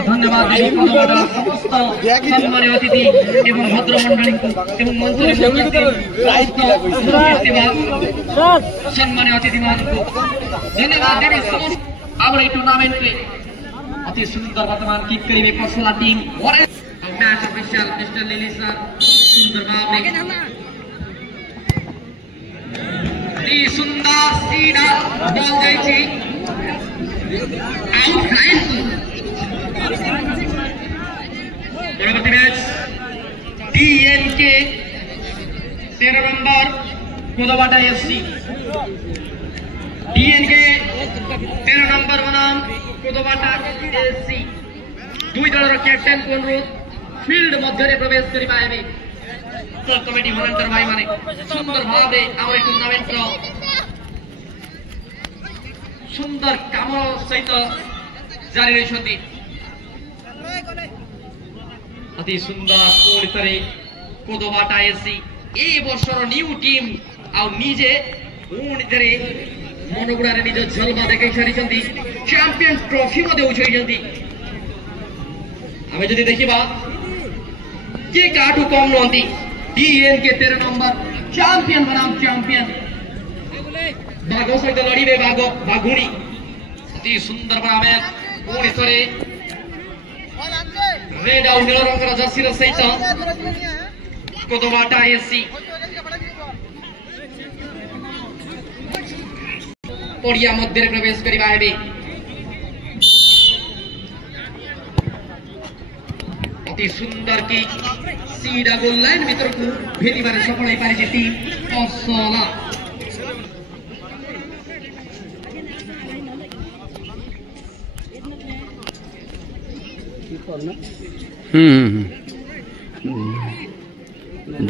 धन्यवाद सम्मानित अतिथि एवं भद्रमंडली एवं मंत्री सम्मानित अतिथि मान धन्यवाद देवी समस्त आवर टूर्नामेंट में अति सुंदर वर्तमान किक करेंगे पर्सला टीम और match official mister Lily sir सुंदर भाव सुंदर सीधा बॉल जाइए आउटलाइन परवर्ती मैच डीएनके 13 नंबर कोदवाटा एफसी डीएनके 13 नंबर बनाम कोदवाटा एफसी दुई दलर कैप्टेन को अनुरोध फील्ड मध्य प्रवेश करिबा हेबे क्लब कमिटी भलंटर भाई माने सुंदर भाव आम टूर्नामेंट सुंदर काम सहित जारी रही अति सुंदर पुणी कोदवाटा एफसी ए वर्षर न्यू टीम आजे पुणी मनोगुड़ा निज झलमा देखा सारी चैंपियन ट्रॉफी उछाई आम जदि देखा किए काठू कम नुहति डीएनके 13 नंबर चैंपियन बनाम चैंपियन बाघ सहित लड़े बाघुणी अति सुंदर बना मैच पुणी थे रेड आउ नील रंगर जर्सी सहित कोदवाटा एफसी पड़िया मध्य प्रवेश करिबा हेबे अति सुंदर की सीधा गोल लाइन भीतर को भेदिबार सफल हो पारि टीम असला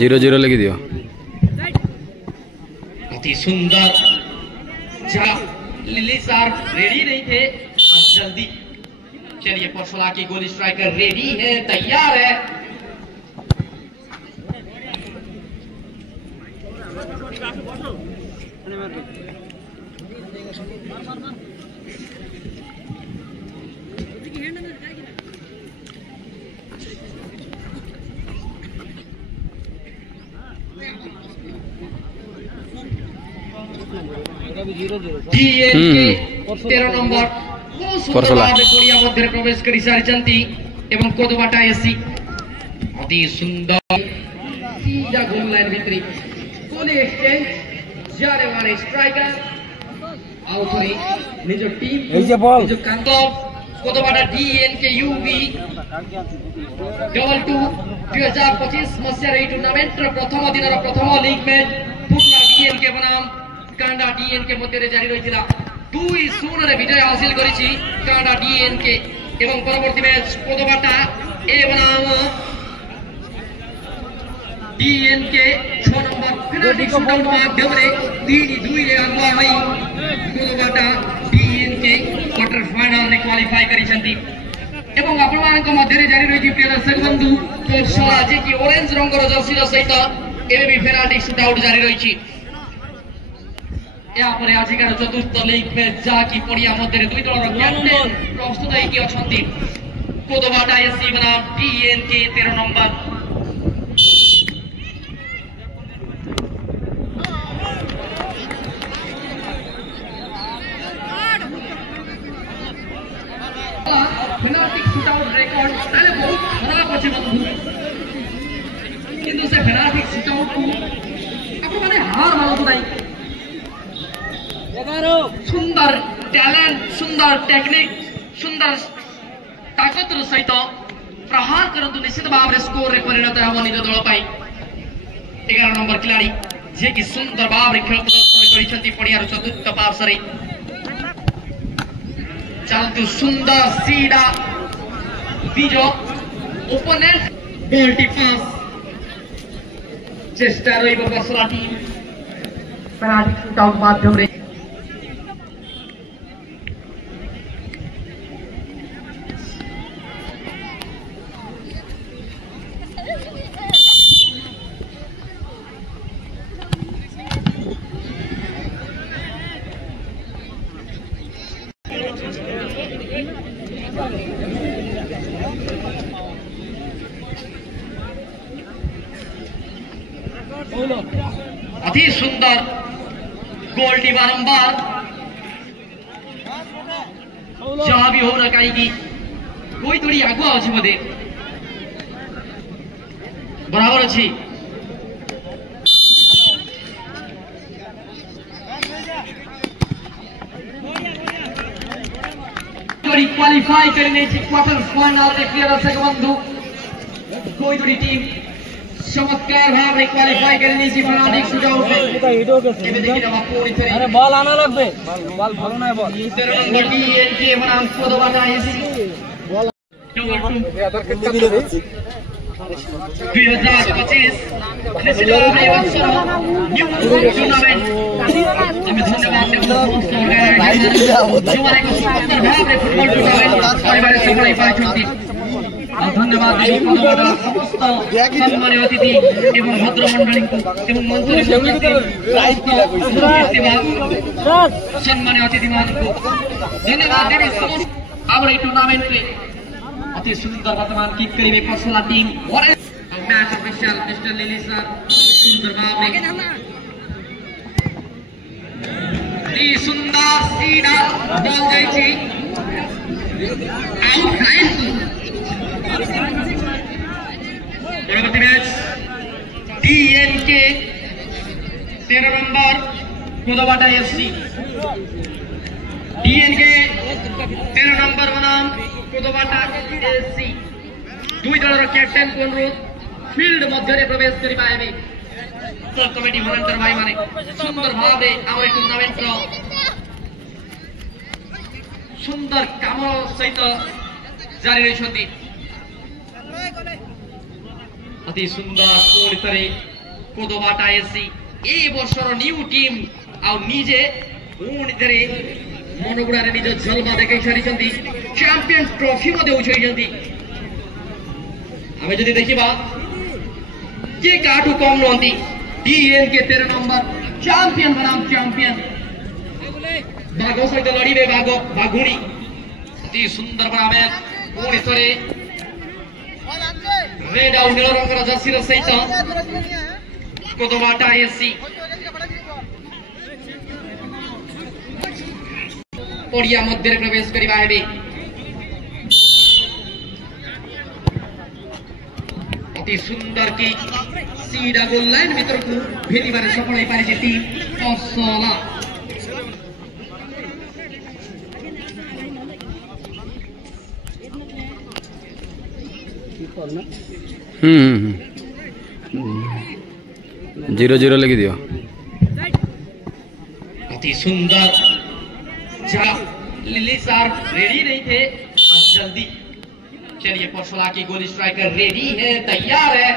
जीरो जीरो लगी दियो अति सुंदर लिली सर रेडी नहीं थे जल्दी चलिए परसोला की गोल स्ट्राइकर रेडी है तैयार है डीएनके 13 नंबर पड़िया मध्य प्रवेश कर सारी एवं कोदवाटा एफसी अति सुंदर सीधा गोल लाइन भितर गोल एक्सचेंज जाने वाले स्ट्राइकर आउट हुई निज टीम निज कांतो कोदवाटा डीएनके यूवी 2025 मसिया टूर्नामेंट प्रथम दिन प्रथम लीग मैच फुटला डीएनके बनाम कांडा डीएनके मध्य जारी रही 2-0 विजय हासिल करिछि कांडा डीएनके एवं परवर्ती मैच कोदवाटा ए बनाम डीएनके 6 नंबर पेनाल्टी शूटआउट माध्यम रे 3-2 रे आगुआ होई कोदवाटा डीएनके क्वार्टर फाइनल रे क्वालिफाई करिसंती एवं आपण मानक मध्य जारी रही प्रिय दर्शक बंधु कोर्सला जे कि ऑरेंज रंगर जर्सी सहित एबे भी पेनाल्टी शूटआउट जारी रही यापर आजिकार चतुर्थ लीग मैच जहाँकि पड़िया मध्य दुई दल कैप्टेन प्रस्तुत होती कोदवाटा एफसी बनाम DNK 13 number penalty shootout record ताले बहुत खराब अछि बंधु किंतु से पेनाल्टी शूटआउट को आपण माने हार मानतु नाही सुंदर टैलेंट सुंदर टेक्निक सुंदर ताकत सहित प्रहार करंतु निश्चित भाव रे स्कोर रे परिणत हम निज दल पाई 11 नंबर खिलाड़ी जे कि सुंदर भाव रे खेल प्रदर्शन करिसंती पड़ियार चतुर्थ पार्श्व रे चलतु सुंदर सीधा बीजो ओपोनेंट बॉल पास चेष्टा रहिबो बसला टीम पेनाल्टी शूटआउट माध्यम रे अति सुंदर गोल्टी बारंबार जहाँ भी हो ना कहीं कोई थोड़ी आगुआ अच्छी बोधे बराबर अच्छी थोड़ी क्वालिफाई करने की क्वार्टर फाइनल में क्लियर दर्शक बंधु कोई थोड़ी टीम चमत्कार भाव में क्वालिफाई करने की फनाटिक सुझाव से अरे बॉल आना लगबे बॉल ভালো না বল টিএনকে बनाम কোদবাটা এসি বল 2025 নিউ টুর্নামেন্ট আমি ধন্যবাদ দেব সমস্ত অর্গানাইজার को सुंदर भाव में फुटबॉल टूर्नामेंट परिवार सफल पाइछंती धन्यवाद समस्त सम्मानित अतिथि एवं भद्रमंडली एवं मंत्री सम्मानित अतिथि को धन्यवाद देवी समस्त आवर टूर्नामेंट में अति सुंदर वर्तमान किक करिवे कसला टीम और match official mister Lily sir सुंदर भाव में ई सुंदर सीधा बॉल जाइछि आउट लाइन परवर्ती मैच टीएनके 13 नंबर कोदबाटा एफसी टीएनके 13 नंबर बनाम कोदबाटा एफसी दुई दलर कैप्टेन को अनुरोध फील्ड मध्य प्रवेश करि पाएबे तो कमिटी भलंटर भाई माने सुंदर भाव रे आम टूर्नामेंट रो सुंदर काम सहित जारी रहिछंती अति सुंदर पुणी थरे कोदबाटा एफसी ए वर्षर न्यू टीम आ निजे पुणी थरे मनोगुणारे निज जलवा देखाई सारिछंती चैंपियन ट्रॉफी मध्ये उछैछंती आमे जदि देखिबा के काटू कम नहंती टीएनके 13 नंबर चैंपियन बनाम चैंपियन बागो सहित लड़ीबे बागो बागुणी अति सुंदर बड़ा मैच पुणी थरे रेड आउ नील रंगर जर्सी सहित कोदबाटा एफसी पड़िया मध्य प्रवेश करिबा हेबे अति सुंदर की सीधा गोल लाइन भीतर को भेदिबारे सफल होई पारिछि टीम असला जीरो जीरो लिख दियो अति सुंदर लिली सर रेडी नहीं थे जल्दी चलिए परसोला की गोल स्ट्राइकर रेडी है तैयार है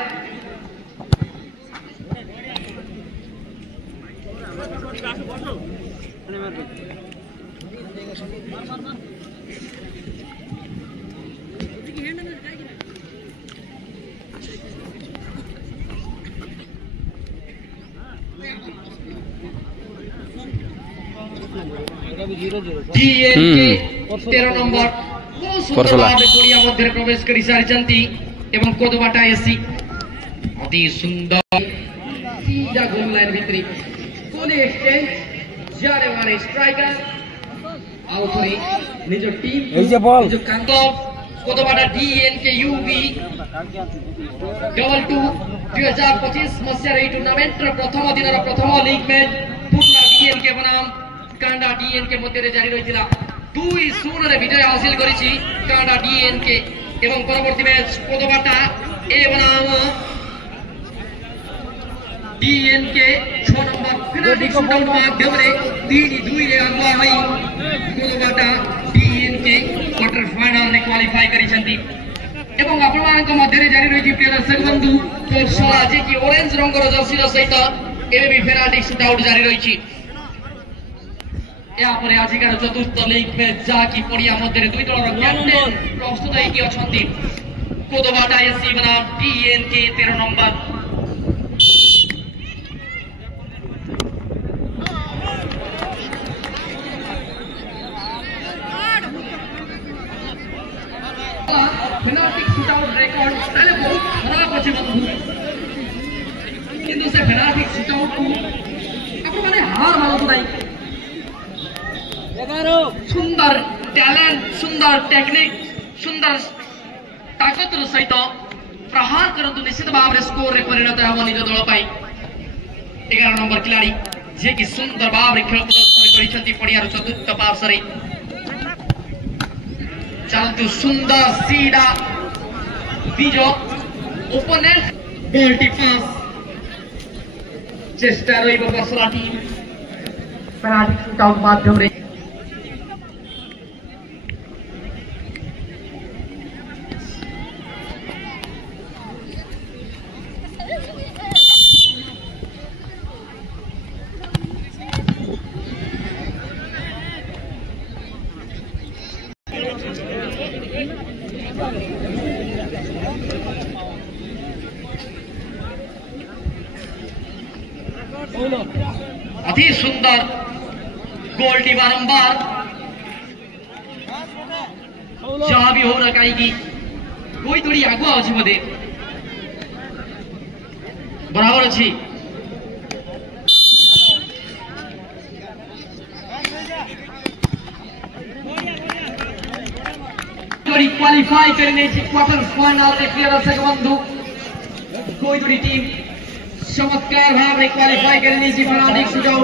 टीएनके 13 नंबर पड़िया मध्य प्रवेश कर सारी एवं कोदबाटा एफसी अति सुंदर सीधा गोल लाइन भितरी कोने एक्सचेंज जाने वाले स्ट्राइकर आउट हुई निज टीम निज कांतो कोदबाटा टीएनके यूवी 2025 मसिया रे टूर्नामेंट प्रथम दिन प्रथम लीग मैच पुटला टीएनके बनाम कांडा टीएनके मध्य जारी रही 2-0 रे विजय हासिल करिछि कांडा टीएनके एवं परवर्ती मैच कोदबाटा ए बनाम टीएनके 6 नंबर पेनाल्टी शूटआउट माध्यम रे 3-2 रे आगुआ होई कोदबाटा टीएनके क्वार्टर फाइनल रे क्वालिफाई करिसंती एवं आपनमानक मध्य जारी रही प्रिय दर्शक बंधु कोसला जे कि ऑरेंज रंगर जर्सी सहित एबे भी पेनाल्टी शूटआउट जारी रही या पर आजिकार चतुर्थ लीग में जाकी पड़िया मध्य दुई दलर कैप्टेन प्रस्तुत होइकी अछंती कोदबाटा एफसी बनाम टीएनके 13 नंबर पेनाल्टी शूटआउट रेकॉर्ड ताले बहुत खराब अछि बंधु কিন্তু ସେ ପେନାଲ୍ଟି ସୁଟଆଉଟକୁ ଆପଣମାନେ ହାର ମାନନ୍ତୁ ନାହିଁ। ସୁନ୍ଦର ଟ୍ୟାଲେଣ୍ଟ, ସୁନ୍ଦର ଟେକ୍ନିକ୍, ସୁନ୍ଦର ତାକତର ସହିତ ପ୍ରହାର କରନ୍ତୁ, ନିଶ୍ଚିତ ଭାବରେ ସ୍କୋରରେ ପରିଣତ ହେବ ନିଜ ଦଳ ପାଇଁ। 11 ନମ୍ବର ଖେଳାଳି ଯିଏକି ସୁନ୍ଦର ଭାବରେ ଖେଳ ପ୍ରଦର୍ଶନ କରିଛନ୍ତି ପଡ଼ିଆର ଚତୁର୍ଥ ପାର୍ଶ୍ୱରେ। ଚାଲନ୍ତୁ ସୁନ୍ଦର ସିଧା ନିଜ ଓପୋନେଣ୍ଟ ବଲଟି ପାସ୍ ଚେଷ୍ଟା ରହିବ ବର୍ଷଲା ଟିମ୍ ପେନାଲ୍ଟି ସୁଟଆଉଟ ମାଧ୍ୟମରେ। अति सुंदर गोल्टी बारंबार जहाँ भी हो रहा कहीं कोई थोड़ी आगुआ अच्छी बोधे बराबर अच्छी थोड़ी क्वालिफाई करने की क्वार्टर फाइनल में क्लियर से बंधु कोई थोड़ी टीम चमत्कार भावे क्वालिफाई करने की फनाटिक सुझाव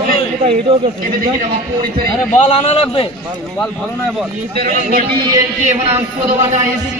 अरे बॉल आना लगबे बॉल ভালো নাই বল टीएनके बनाम कोदोबाटा एसी